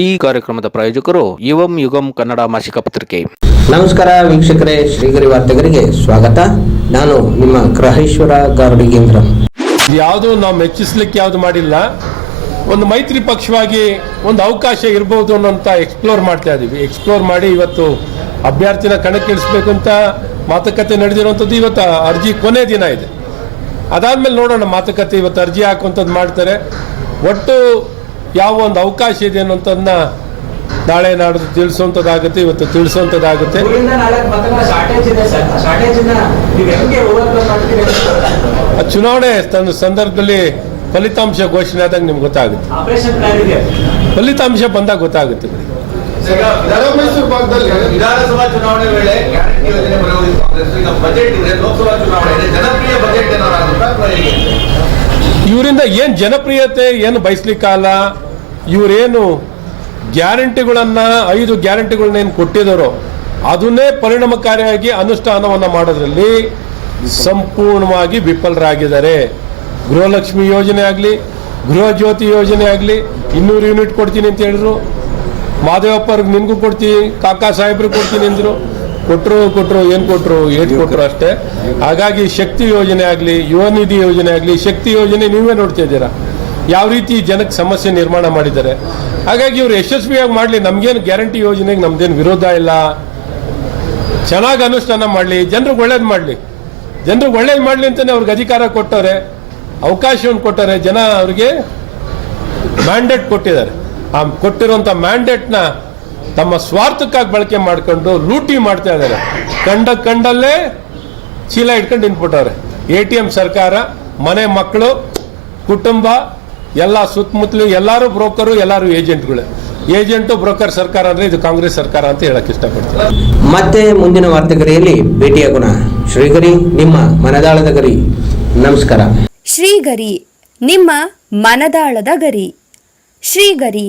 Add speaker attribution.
Speaker 1: ಈ ಕಾರ್ಯಕ್ರಮದ ಪ್ರಾಯೋಜಕರು ಯುವಂ ಯುಗಂ ಕನ್ನಡ ಮಾಸಿಕ ಪತ್ರಿಕೆ.
Speaker 2: ನಮಸ್ಕಾರ ವೀಕ್ಷಕರೇ ಶ್ರೀಗರಿ ವಾರ್ತೆಗರಿಗೆ ಸ್ವಾಗತ. ನಾನು ನಿಮ್ಮ ಗ್ರಹೇಶ್ವರ ಗಾರುಡಿಗೇಂದ್ರ.
Speaker 3: ಯಾವುದು ನಾವು ಮೆಚ್ಚಿಸ್ಲಿಕ್ಕೆ ಯಾವುದು ಮಾಡಿಲ್ಲ. ಒಂದು ಮೈತ್ರಿ ಪಕ್ಷವಾಗಿ ಒಂದು ಅವಕಾಶ ಇರ್ಬೋದು ಅನ್ನೋಂಥ ಎಕ್ಸ್ಪ್ಲೋರ್ ಮಾಡ್ತಾ ಇದ್ದೀವಿ ಎಕ್ಸ್ಪ್ಲೋರ್ ಮಾಡಿ ಇವತ್ತು ಅಭ್ಯರ್ಥಿನ ಕಣಕ್ಕಿಳಿಸ್ಬೇಕು ಅಂತ ಮಾತುಕತೆ ನಡೆದಿರುವಂಥದ್ದು ಇವತ್ತು ಅರ್ಜಿ ಕೊನೆ ದಿನ ಇದೆ. ಅದಾದ್ಮೇಲೆ ನೋಡೋಣ ಮಾತುಕತೆ ಇವತ್ತು ಅರ್ಜಿ ಹಾಕುವಂಥದ್ದು ಮಾಡ್ತಾರೆ. ಒಟ್ಟು ಯಾವ ಒಂದು ಅವಕಾಶ ಇದೆ ಅನ್ನೋಂಥದ್ದನ್ನ ನಾಳೆ ನಾಡ್ದು ತಿಳಿಸುವಂಥದ್ದಾಗುತ್ತೆ ಇವತ್ತು ತಿಳಿಸುವಂಥದ್ದಾಗುತ್ತೆ. ಚುನಾವಣೆ ತನ್ನ ಸಂದರ್ಭದಲ್ಲಿ ಫಲಿತಾಂಶ ಘೋಷಣೆ ಆದಾಗ ನಿಮ್ಗೆ ಗೊತ್ತಾಗುತ್ತೆ.
Speaker 4: ಆಪರೇಷನ್ ಪ್ಲಾನ್ ಇದೆ.
Speaker 3: ಫಲಿತಾಂಶ ಬಂದಾಗ ಗೊತ್ತಾಗುತ್ತೆ.
Speaker 5: ವಿಧಾನಸಭಾ ಚುನಾವಣೆ ವೇಳೆ ಗ್ಯಾರಂಟಿ ಯೋಜನೆ ಬರುವುದು ಕಾಂಗ್ರೆಸ್ ಈಗ ಬಜೆಟ್ ಇದೆ ಲೋಕಸಭಾ ಚುನಾವಣೆ ಇದೆ ಜನಪ್ರಿಯ ಬಜೆಟ್ ಏನಾಗುತ್ತೆ ಅಥವಾ ಹೇಗೆ
Speaker 3: ಇವರಿಂದ ಏನು ಜನಪ್ರಿಯತೆ, ಏನು ಬಯಸ್ಲಿಕ್ಕಲ್ಲ ಇವರೇನು ಗ್ಯಾರಂಟಿಗಳನ್ನ, ಐದು ಗ್ಯಾರಂಟಿಗಳನ್ನ ಏನು ಕೊಟ್ಟಿದ್ದಾರೋ ಅದನ್ನೇ ಪರಿಣಾಮಕಾರಿಯಾಗಿ ಅನುಷ್ಠಾನವನ್ನ ಮಾಡೋದ್ರಲ್ಲಿ ಸಂಪೂರ್ಣವಾಗಿ ವಿಫಲರಾಗಿದ್ದಾರೆ. ಗೃಹಲಕ್ಷ್ಮಿ ಯೋಜನೆ ಆಗಲಿ ಗೃಹ ಜ್ಯೋತಿ ಯೋಜನೆ ಆಗಲಿ, ಇನ್ನೂರು ಯೂನಿಟ್ ಕೊಡ್ತೀನಿ ಅಂತ ಹೇಳಿದ್ರು. ಮಾದೇವಪ್ಪರ್ಗೆ ನಿನ್ಗೂ ಕೊಡ್ತೀನಿ, ಕಾಕಾ ಸಾಹೇಬ್ರಿಗೆ ಕೊಡ್ತೀನಿ ಅಂದ್ರು. ಕೊಟ್ಟರು ಕೊಟ್ಟರು ಏನು ಕೊಟ್ಟರು ಏಟ್ ಕೊಟ್ಟರು ಅಷ್ಟೇ. ಹಾಗಾಗಿ ಶಕ್ತಿ ಯೋಜನೆ ಆಗಲಿ, ಯುವ ನಿಧಿ ಯೋಜನೆ ಆಗಲಿ, ಶಕ್ತಿ ಯೋಜನೆ ನೀವೇ ನೋಡ್ತಾ ಇದ್ದೀರಾ? ಯಾವ ರೀತಿ ಜನಕ್ಕೆ ಸಮಸ್ಯೆ ನಿರ್ಮಾಣ ಮಾಡಿದ್ದಾರೆ? ಹಾಗಾಗಿ ಇವರು ಯಶಸ್ವಿಯಾಗಿ ಮಾಡಲಿ, ನಮಗೇನು ಗ್ಯಾರಂಟಿ ಯೋಜನೆಗೆ ನಮ್ದೇನು ವಿರೋಧ ಇಲ್ಲ. ಚೆನ್ನಾಗಿ ಅನುಷ್ಠಾನ ಮಾಡಲಿ, ಜನರಿಗೆ ಒಳ್ಳೇದು ಮಾಡಲಿ. ಜನರಿಗೆ ಒಳ್ಳೇದು ಮಾಡಲಿ ಅಂತಲೇ ಅವ್ರಿಗೆ ಅಧಿಕಾರ ಕೊಟ್ಟವ್ರೆ. ಅವಕಾಶವನ್ನು ಕೊಟ್ಟರೆ ಜನ ಅವ್ರಿಗೆ ಮ್ಯಾಂಡೇಟ್ ಕೊಟ್ಟಿದ್ದಾರೆ. ಆ ಕೊಟ್ಟಿರುವಂಥ ಮ್ಯಾಂಡೇಟ್ನ ತಮ್ಮ ಸ್ವಾರ್ಥಕ್ಕಾಗಿ ಬಳಕೆ ಮಾಡ್ಕೊಂಡು ಲೂಟಿ ಮಾಡ್ತಾ ಇದ್ದಾರೆ. ಕಂಡ ಕಂಡಲ್ಲೇ ಚೀಲ ಇಟ್ಕೊಂಡು ನಿಂತ್ಬಿಟ್ಟವ್ರೆ. ಎ ಟಿ ಎಂ ಸರ್ಕಾರ ಮನೆ ಮಕ್ಕಳು ಕುಟುಂಬ ಎಲ್ಲ ಸುತ್ತಮುತ್ತಲು ಎಲ್ಲರೂ ಬ್ರೋಕರು ಎಲ್ಲರೂ ಏಜೆಂಟ್ಗಳು. ಏಜೆಂಟು ಬ್ರೋಕರ್ ಸರ್ಕಾರ ಅಂದ್ರೆ ಇದು ಕಾಂಗ್ರೆಸ್ ಸರ್ಕಾರ ಅಂತ ಹೇಳಕ್ ಇಷ್ಟಪಡ್ತಾರೆ
Speaker 2: ಮತ್ತೆ ಮುಂದಿನ ವಾರ್ತೆಗರಿಯಲ್ಲಿ ಭೇಟಿಯಾಗೋಣ ಶ್ರೀಗರಿ ನಿಮ್ಮ ಮನದಾಳದ ಗರಿ. ನಮಸ್ಕಾರ.
Speaker 6: ಶ್ರೀಗರಿ ನಿಮ್ಮ ಮನದಾಳದ ಗರಿ. ಶ್ರೀಗರಿ